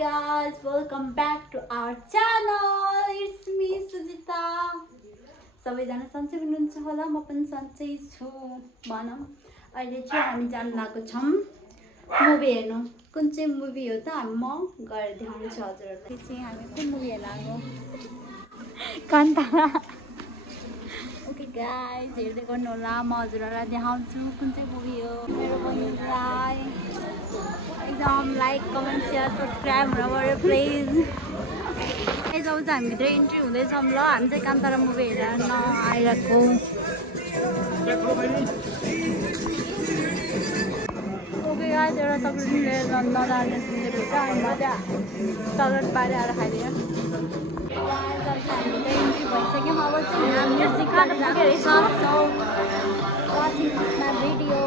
Guys, welcome back to our channel. It's me Sujita. सबैजना सन्चै हुनुहुन्छ होला, म पनि सन्चै छु भनौँ। अहिले चाहिँ हामी जान लागेको छौँ मुभी हेर्नु। कुन चाहिँ मुभी हो त म गएर देखाउँछु हजुरहरूलाई। चाहिँ हामी कुन मुभी हेर्न आएको? कान्तारा। ओके गाइस, हेर्दै गर्नु होला, म हजुरहरूलाई देखाउँछु कुन चाहिँ मुभी हो। मेरो बहिनीलाई एकदम लाइक कमेन्ट शेयर सब्सक्राइब हुनु प्लिज। जब चाहिँ हामीभित्र इन्ट्री हुँदैछौँ ल, हामी चाहिँ कान्तारा मुभी हेरेर आइरहेको। ओके गाइस, एउटा चक्लेट लिएर नजाने भित्र अनि मजा चक्लेट पारेर आएर खाइदियो। हामी त इन्ट्री भइसक्यौँ, अब चाहिँ हामीले सिकाएर गएको रहेछ। Watching my video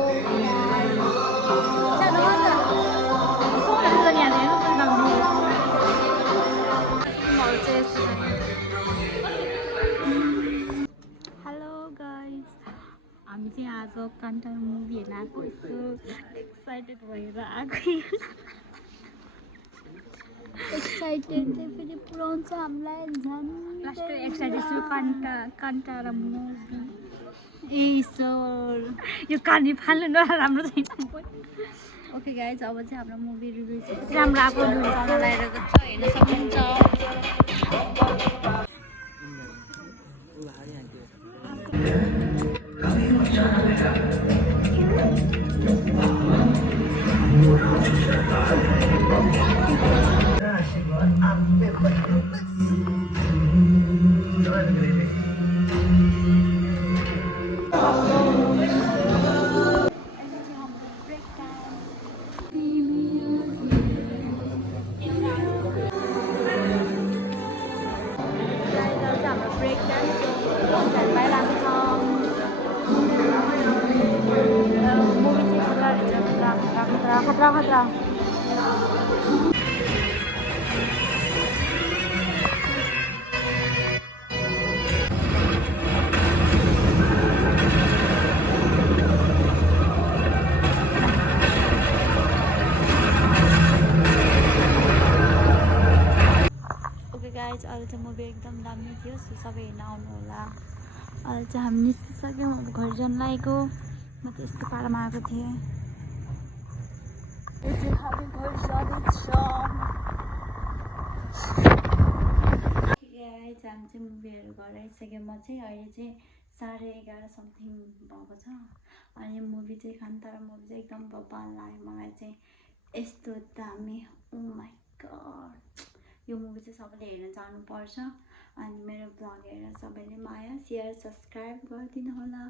hello guys, हामी चाहिँ आज कान्तारा मुभी हेर्न आएको। यस्तो एक्साइटेड भएर आएको। एक्साइटेड चाहिँ फेरि पुऱ्याउँछ हामीलाई झन् एक्साइटेड छु। कान्तारा मुभी यो कानी फाल्नु नराम्रो छैन। ओके गाइज, अब चाहिँ हाम्रो मुभी रिभ्यू चाहिँ कति राम्रो आएको लगाइरहेको छ, हेर्न सक्नुहुन्छ। खतरा खतरा ओके गाइज, अहिले चाहिँ मुभी एकदम दामी थियो, सो सबै हेर्न आउनु होला। अहिले चाहिँ हामी निस्किसक्यौँ, अब घर जान लागेको। म चाहिँ यस्तो पारामा आएको थिएँ। हामी घर जाँदैछ। हामी चाहिँ मुभीहरू घर आइसक्यो। म चाहिँ अहिले चाहिँ 11:30 समथिङ भएको छ। अनि मुभी चाहिँ कान्तारा मुभी चाहिँ एकदम बबाल लाग्यो मलाई चाहिँ, यस्तो दामी। ओ माई गड, यो मुभी चाहिँ सबैले हेर्न जानुपर्छ। अनि मेरो ब्लग हेरेर सबैले माया शेयर सब्सक्राइब गरिदिनु होला।